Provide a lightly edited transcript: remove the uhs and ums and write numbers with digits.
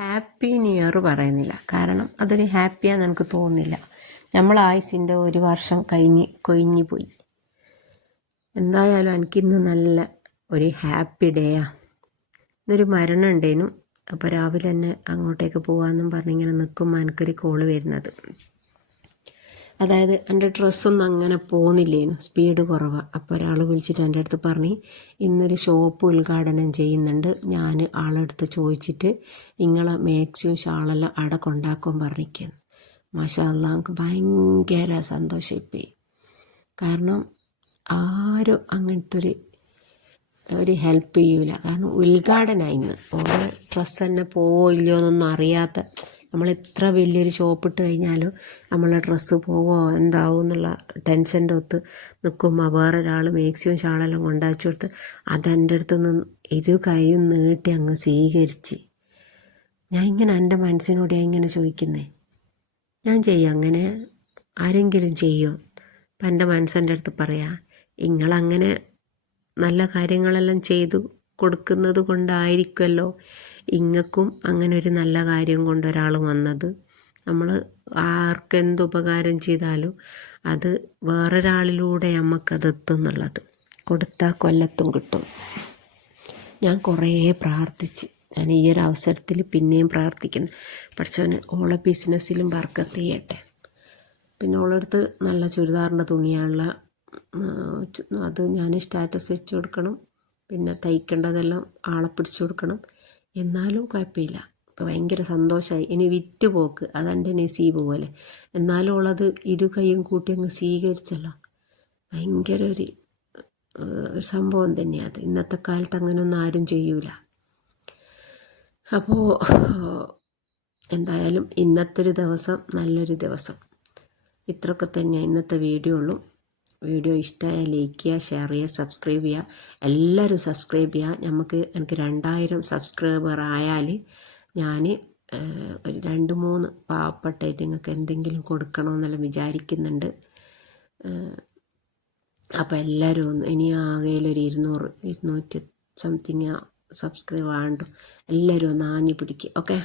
Happy new year പറയുന്നില്ല. കാരണം അതൊരു ഹാപ്പിയാന്ന് എനിക്ക് തോന്നുന്നില്ല. നമ്മൾ ആയുസിൻ്റെ ഒരു വർഷം കൊഴിഞ്ഞു പോയി. എന്തായാലും എനിക്കിന്ന് നല്ല ഒരു ഹാപ്പി ഡേയാണ്. ഇന്നൊരു മരണം ഉണ്ടേനു. അപ്പോൾ രാവിലെ തന്നെ അങ്ങോട്ടേക്ക് പോകാമെന്നും പറഞ്ഞിങ്ങനെ നിൽക്കുമ്പോൾ എനിക്കൊരു കോള് വരുന്നത്. അതായത് എൻ്റെ ഡ്രസ്സൊന്നും അങ്ങനെ പോകുന്നില്ലേനു, സ്പീഡ് കുറവാണ്. അപ്പോൾ ഒരാൾ വിളിച്ചിട്ട് എൻ്റെ അടുത്ത് പറഞ്ഞ് ഇന്നൊരു ഷോപ്പ് ഉദ്ഘാടനം ചെയ്യുന്നുണ്ട്, ഞാൻ ആളെടുത്ത് ചോദിച്ചിട്ട് നിങ്ങളെ മാക്സിയും ഷാളെല്ലാം അവിടെ കൊണ്ടാക്കാൻ പറഞ്ഞിരിക്കുന്നു. മാഷാ അല്ലാഹ്, എനിക്ക് ഭയങ്കര സന്തോഷമായി. കാരണം ആരും അങ്ങനത്തെ ഒരു ഹെൽപ്പ് ചെയ്യൂല. കാരണം ഉദ്ഘാടനമായിന്ന് ഓരോ ഡ്രസ്സ് തന്നെ പോവോ ഇല്ലയോ എന്നൊന്നും അറിയാത്ത നമ്മൾ എത്ര വലിയൊരു ഷോപ്പിട്ട് കഴിഞ്ഞാലും നമ്മളെ ഡ്രസ്സ് പോവോ എന്താവും എന്നുള്ള ടെൻഷൻ്റെ ഒത്ത് നിൽക്കുമ്പോൾ വേറൊരാൾ മാക്സിമം ഷാളെല്ലാം കൊണ്ടാച്ചു കൊടുത്ത് അതെൻ്റെ അടുത്ത് നിന്ന് ഇരു കൈയും നീട്ടി അങ്ങ് സ്വീകരിച്ച്. ഞാൻ ഇങ്ങനെ എൻ്റെ മനസ്സിനോട് ഇങ്ങനെ ചോദിക്കുന്നേ, ഞാൻ ചെയ്യാം അങ്ങനെ? ആരെങ്കിലും ചെയ്യുമോ? അപ്പം എൻ്റെ മനസ്സെൻ്റെ അടുത്ത് പറയാം, നിങ്ങളങ്ങനെ നല്ല കാര്യങ്ങളെല്ലാം ചെയ്തു കൊടുക്കുന്നത് കൊണ്ടായിരിക്കുമല്ലോ ഇങ്ങക്കും അങ്ങനെ ഒരു നല്ല കാര്യം കൊണ്ട് ഒരാൾ വന്നത്. നമ്മൾ ആർക്കെന്തുപകാരം ചെയ്താലും അത് വേറൊരാളിലൂടെ നമുക്കത് എത്തും എന്നുള്ളത്. കൊടുത്താൽ കൊല്ലത്തും കിട്ടും. ഞാൻ കുറേ പ്രാർത്ഥിച്ച്, ഞാൻ ഈ ഒരു അവസരത്തിൽ പിന്നെയും പ്രാർത്ഥിക്കുന്നു, പഠിച്ചവന് ഓളെ ബിസിനസ്സിലും ബർക്കത്ത് ചെയ്യട്ടെ. പിന്നെ ഓളെടുത്ത് നല്ല ചുരിദാറിൻ്റെ തുണിയാണുള്ള, അത് ഞാൻ സ്റ്റാറ്റസ് വെച്ച് കൊടുക്കണം. പിന്നെ തയ്ക്കേണ്ടതെല്ലാം ആളെ പിടിച്ചു കൊടുക്കണം. എന്നാലും കുഴപ്പമില്ല, എനിക്ക് ഭയങ്കര സന്തോഷമായി. ഇനി വിറ്റ് പോക്ക് അതെൻ്റെ നസീബ് പോലെ. എന്നാലും ഉള്ളത് ഇരു കൈയും കൂട്ടി അങ്ങ് സ്വീകരിച്ചല്ലോ. ഭയങ്കര ഒരു സംഭവം തന്നെയാണ് അത്. ഇന്നത്തെ കാലത്ത് അങ്ങനെയൊന്നും ആരും ചെയ്യൂല. അപ്പോൾ എന്തായാലും ഇന്നത്തെ ഒരു ദിവസം നല്ലൊരു ദിവസം. ഇത്രയൊക്കെ തന്നെയാണ് ഇന്നത്തെ വീഡിയോ ഉള്ളൂ. വീഡിയോ ഇഷ്ടമായാൽ ലൈക്ക് ചെയ്യുക, ഷെയർ ചെയ്യുക, സബ്സ്ക്രൈബ് ചെയ്യുക. എല്ലാവരും സബ്സ്ക്രൈബ് ചെയ്യുക. എനിക്ക് 2000 സബ്സ്ക്രൈബർ ആയാൽ ഞാൻ ഒരു 2-3 പാവപ്പെട്ടായിട്ട് നിങ്ങൾക്ക് എന്തെങ്കിലും കൊടുക്കണമെന്നെല്ലാം വിചാരിക്കുന്നുണ്ട്. അപ്പോൾ എല്ലാവരും ഒന്ന്, ഇനി ആകെയിലൊരു 200 സംതിങ് സബ്സ്ക്രൈബ് ആണ്ടും എല്ലാവരും ഒന്ന് ആഞ്ഞു പിടിക്കുക. ഓക്കെ.